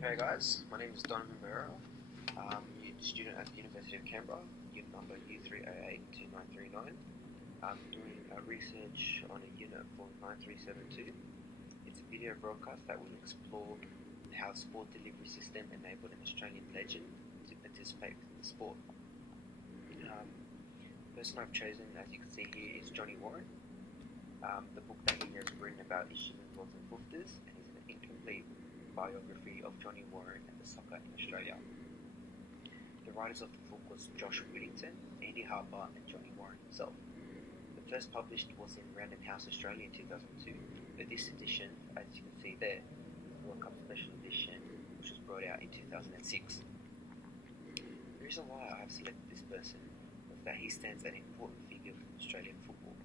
Hey guys, my name is Donovan Barreira. I'm a student at the University of Canberra, unit number U3082939. I'm doing a research on a unit called 9372. It's a video broadcast that will explore how sport delivery system enabled an Australian legend to participate in the sport. The person I've chosen, as you can see here, is Johnny Warren. The book that he has written about is Sheilas, Wogs and Poofters, and is an incomplete biography of Johnny Warren and the soccer in Australia. The writers of the book was Josh Whittington, Andy Harper and Johnny Warren himself. The first published was in Random House Australia in 2002, but this edition, as you can see there, is the World Cup Special Edition, which was brought out in 2006. The reason why I have selected this person was that he stands an important figure in Australian football.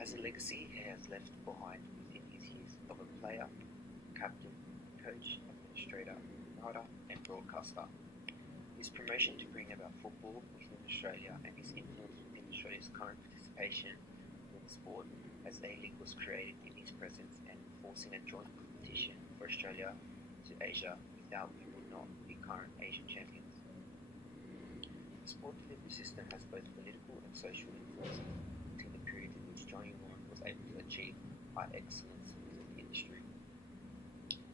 As a legacy he has left behind within his years of a player, captain, coach, administrator, writer and broadcaster. His promotion to bring about football within Australia and his influence within Australia's current participation in the sport as A-League was created in his presence and forcing a joint competition for Australia to Asia, without we would not be current Asian champions. The sport delivery system has both political and social influence until the period in which Johnny Warren was able to achieve high excellence within the industry.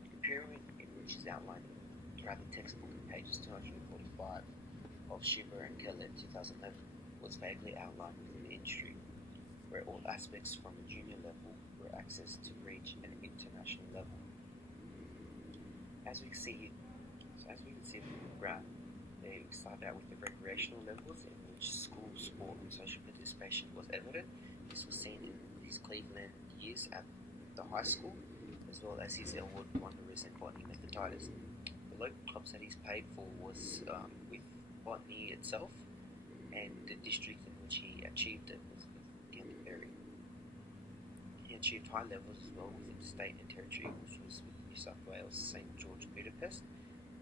The pyramid in which is outlined throughout the textbook in pages 245 of Shiver and Keller 2011 was vaguely outlined within the industry, where all aspects from the junior level were accessed to reach an international level. As we can see from the graph, they started out with the recreational levels in which school, sport and social participation was evident. This was seen in his Cleveland years at the high school, as well as his Elwood Wanderers and Botany Methoditis. The local clubs that he's played for was with Botany itself, and the district in which he achieved it was with Canberra. He achieved high levels as well within the state and territory, which was with New South Wales St George Budapest,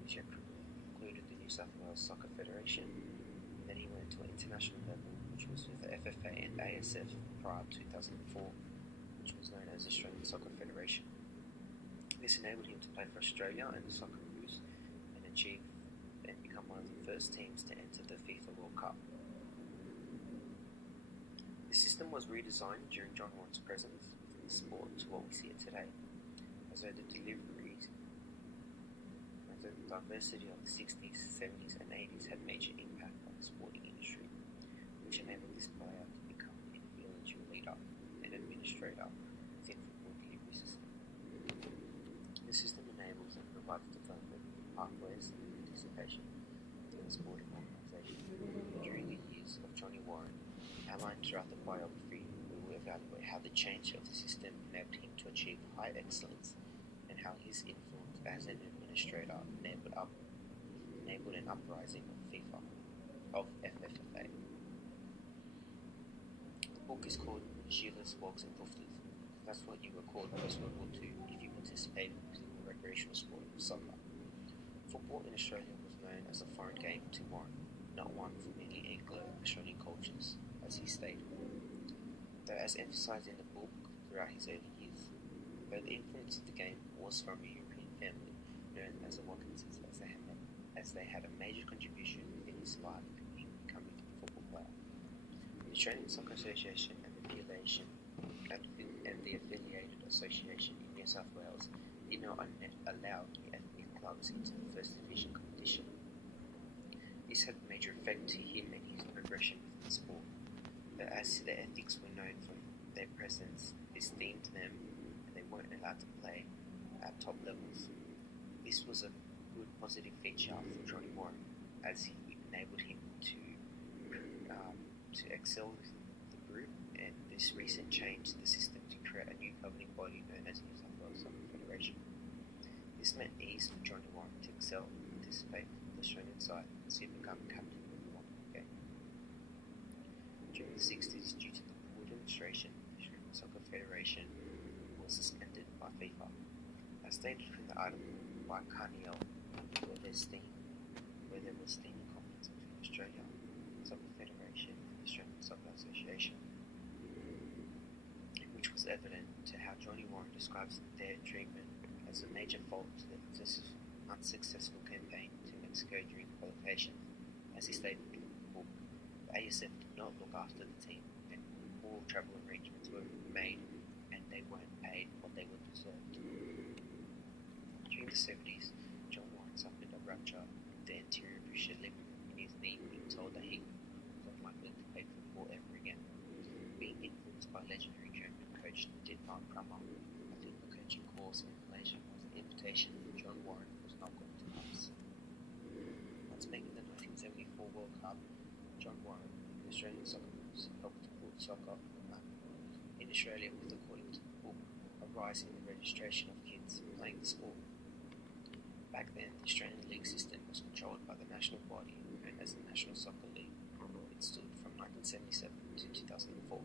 which included the New South Wales Soccer Federation. And then he went to an international level, which was with the FFA and ASF prior to 2004, which was known as Australian Soccer Federation. This enabled him to play for Australia and the Socceroos and become one of the first teams to enter the FIFA World Cup. The system was redesigned during John Warren's presence within the sport to what we see it today, as though the diversity of the 60s, 70s and 80s had major impact on the sporting industry, which enabled this player to become an influential leader and administrator within football delivery system. The system enables and provides development pathways and participation in the sporting organisation. During the years of Johnny Warren, outlined throughout the biography, we will evaluate how the change of the system enabled him to achieve high excellence and how his influence as an administrator enabled an uprising of FFA. The book is called Sheilas, Wogs and Poofters. That's what you were called post-World War II if you participated in the recreational sport of soccer. Football in Australia was known as a foreign game to Warren, not one for many Anglo-Australian cultures, as he stated. Though as emphasised in the book throughout his early years, though the influence of the game was from a European family known as the Wogs, as they had a major contribution in his life in him becoming a football player. The Australian Soccer Association and the affiliated association in New South Wales did not allow the ethnic clubs into the First Division competition. This had a major effect to him and his progression within the sport, but as the ethics were known for their presence, this deemed them and they weren't allowed to play at top levels. This was a good positive feature for Johnny Warren, as he enabled him to excel within the group, and this recent change to the system to create a new governing body known as New South Wales Soccer Federation. This meant ease for Johnny Warren to excel and participate with the Australian side and soon become captain of the one game. During the 60s, due to the poor demonstration, the Australian Soccer Federation was suspended by FIFA. As stated in the article by Carniel, where there was steaming conflicts between Australia Soccer Federation and the Australian Soccer Association, which was evident to how Johnny Warren describes their treatment as a major fault to the unsuccessful campaign to Mexico during qualification. As he stated in the book, the ASF did not look after the team, and poor travel arrangements were made, and they weren't paid what they were deserved. During the 70s, John Warren suffered a rupture in the anterior cruciate ligament in his knee, being told that he was unlikely to play football ever again. Being influenced by legendary German coach Dietmar Kramer, I think the coaching course in Malaysia was an invitation that John Warren was not going to pass. Once making the 1974 World Cup, John Warren, the Australian soccer moves, helped to put soccer in Australia with, according to the book, a rise in the registration of kids playing the sport. Back then, the Australian league system was controlled by the national body known as the National Soccer League. It stood from 1977 to 2004.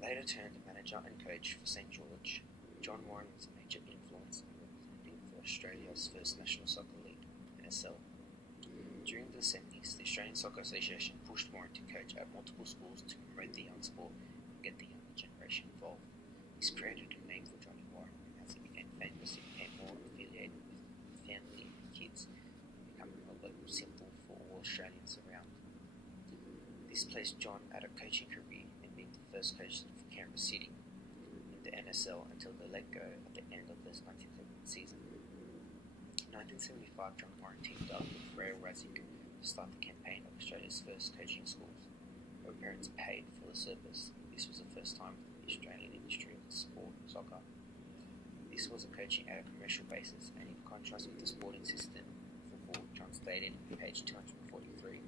Later turned manager and coach for St George, John Warren was a major influence in representing for Australia's first National Soccer League, NSL. During the 70s, the Australian Soccer Association pushed Warren to coach at multiple schools to promote the young sport and get the younger generation involved. This created a name for Johnny Warren, and as he became famous, he became more affiliated with family and kids, becoming a local symbol for all Australians around. This placed John at a coaching career and being the first coach for Canberra City in the NSL until they let go at the end of this 1970 season. In 1975, John Warren teamed up with Ray Razik to start the campaign of Australia's first coaching schools, where parents paid for the service. This was the first time for the Australian industry of sport soccer. This was a coaching at a commercial basis, and in contrast with the sporting system, football, John stated in page 243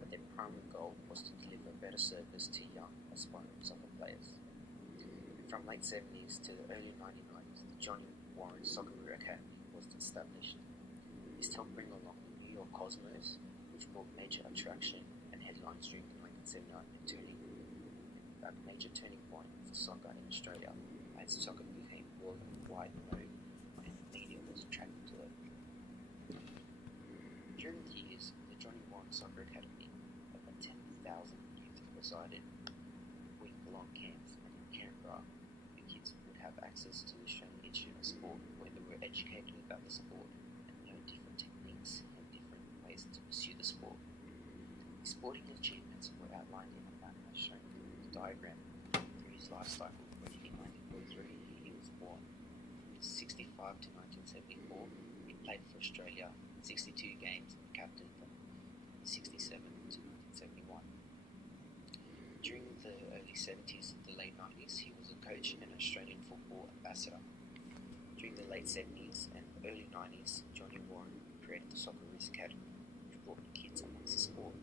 that their primary goal was to deliver better service to young, aspiring soccer players. And from late 70s to the early 1990s, the Johnny Warren Socceroo Academy was established. This helped bring along the New York Cosmos, which brought major attraction and headlines during the 1979 and a major turning point for soccer in Australia, as soccer became worldwide known and the media was attracted to it. During the years, the Johnny Warren Soccer Academy, over 10,000 youth resided week-long camps, and in Canberra, the kids would have access to the Australian Institute of Sport, where they were educated about the sport and learned different techniques and different ways to pursue the sport. The sporting achievements were outlined in a map as shown in the diagram through his life cycle, where in 1943 he was born. From 1965 to 1974, he played for Australia in 62 games and captained from 1967 to 1971. During the early 70s and the late 90s, he was a coach and Australian football ambassador. During the late 70s and early 90s, Johnny Warren created the Socceroos Academy, which brought the kids amongst the sport.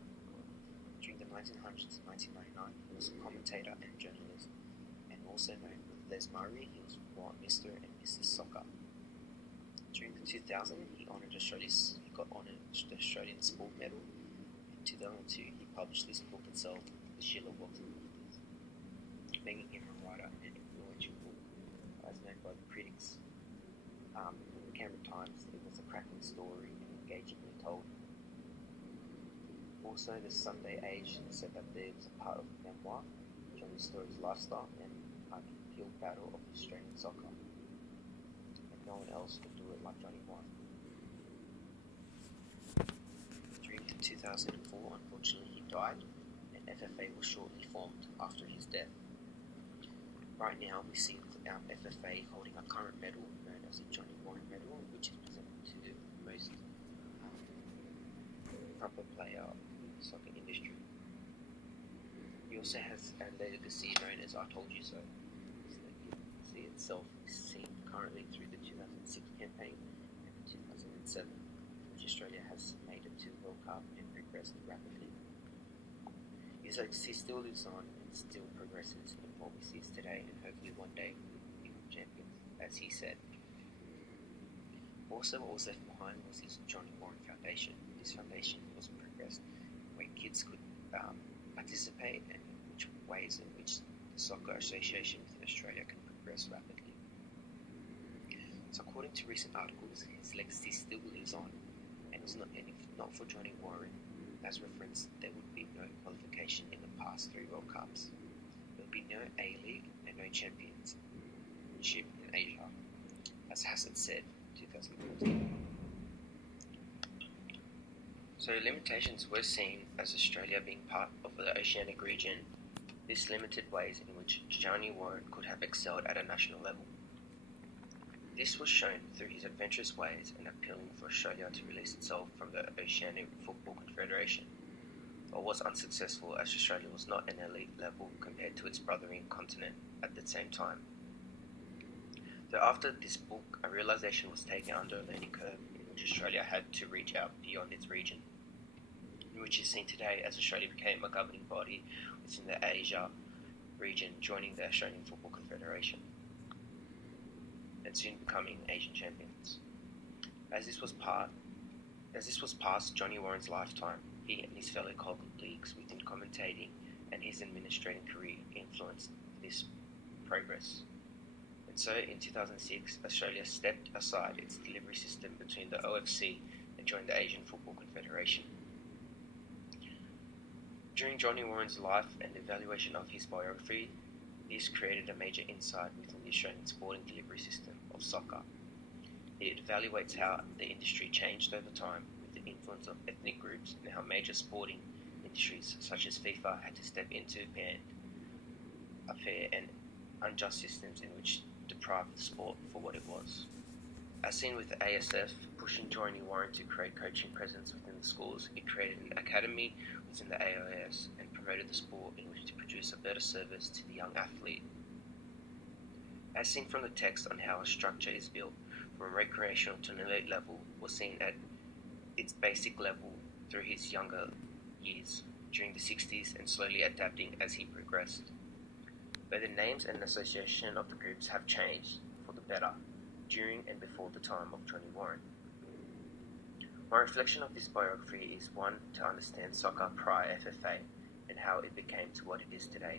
During the 1900s and 1999, he was a commentator and journalist, and also known with Les Murray, he was Mr. and Mrs. Soccer. During the 2000s, he got honored the Australian Sport Medal. In 2002, he published this book itself, the Sheilas, Wogs, making him a writer and an influential book, as known by the critics. In the Canberra Times, it was a cracking story and engagingly told. Also, the Sunday Age said that there was a part of the memoir, Johnny Story's lifestyle and an uphill battle of Australian soccer. And no one else could do it like Johnny Warren. During 2004, unfortunately, he died, and FFA was shortly formed after his death. Right now, we see FFA holding a current medal known as the Johnny Warren Medal, which is presented to the most proper player in the soccer industry. He also has a legacy known as I Told You So. This legacy itself is seen currently through the 2006 campaign and the 2007, which Australia has made it to the World Cup and progressed rapidly. His legacy still lives on and still progresses in what we see today, and hopefully one day we will become champions, as he said. Also, what was left behind was his Johnny Warren Foundation. This foundation was progressed where kids could participate and which ways in which the Soccer Association within Australia can progress rapidly. So according to recent articles, his legacy still lives on, and if not for Johnny Warren, as referenced, there would be no qualification in the past 3 World Cups. There would be no A-League and no Championship in Asia, as has Bassett said, 2014. So limitations were seen as Australia being part of the Oceanic region. This limited ways in which Johnny Warren could have excelled at a national level. This was shown through his adventurous ways and appealing for Australia to release itself from the Oceanic Football Confederation, or was unsuccessful as Australia was not an elite level compared to its brothering continent at the same time. Though after this book, a realization was taken under a learning curve in which Australia had to reach out beyond its region, which is seen today as Australia became a governing body within the Asia region, joining the Australian Football Confederation, and soon becoming Asian champions. As this was past Johnny Warren's lifetime, he and his fellow colleagues within commentating and his administrating career influenced this progress. And so in 2006, Australia stepped aside its delivery system between the OFC and joined the Asian Football Confederation. During Johnny Warren's life and evaluation of his biography, this created a major insight within the Australian sporting delivery system of soccer. It evaluates how the industry changed over time with the influence of ethnic groups and how major sporting industries such as FIFA had to step in to ban unfair and unjust systems in which deprived the sport for what it was. As seen with the ASF pushing Johnny Warren to create coaching presence within the schools, it created an academy within the AIS and promoted the sport in which to produce a better service to the young athlete. As seen from the text on how a structure is built from recreational to an elite level was seen at its basic level through his younger years during the 60s and slowly adapting as he progressed. Though the names and association of the groups have changed for the better during and before the time of Johnny Warren. My reflection of this biography is one to understand soccer prior FFA and how it became to what it is today.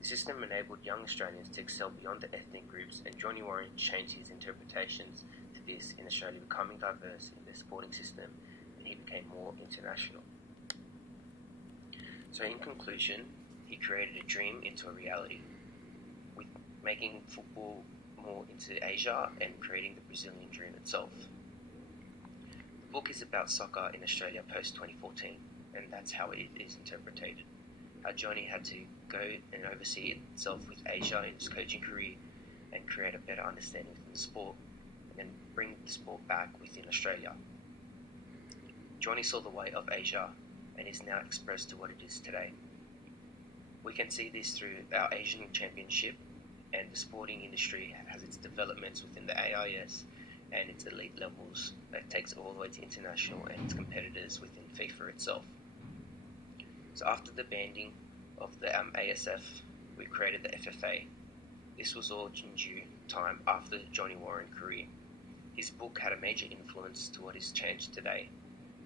The system enabled young Australians to excel beyond the ethnic groups, and Johnny Warren changed his interpretations to this in Australia becoming diverse in the sporting system, and he became more international. So in conclusion, he created a dream into a reality, with making football more into Asia and creating the Brazilian dream itself. The book is about soccer in Australia post-2014, and that's how it is interpreted. How Johnny had to go and oversee itself with Asia in his coaching career and create a better understanding of the sport, and then bring the sport back within Australia. Johnny saw the way of Asia and is now expressed to what it is today. We can see this through our Asian Championship, and the sporting industry has its developments within the AIS and its elite levels that takes it all the way to international and its competitors within FIFA itself. So after the banding of the ASF, we created the FFA. This was all in due time after Johnny Warren's career. His book had a major influence to what is changed today,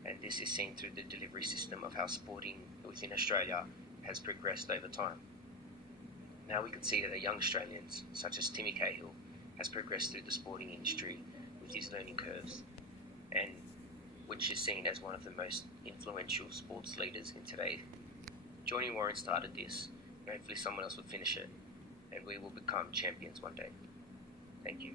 and this is seen through the delivery system of how sporting within Australia has progressed over time. Now we can see that the young Australians, such as Timmy Cahill, has progressed through the sporting industry with his learning curves, and which is seen as one of the most influential sports leaders in today. Johnny Warren started this, and hopefully someone else will finish it, and we will become champions one day. Thank you.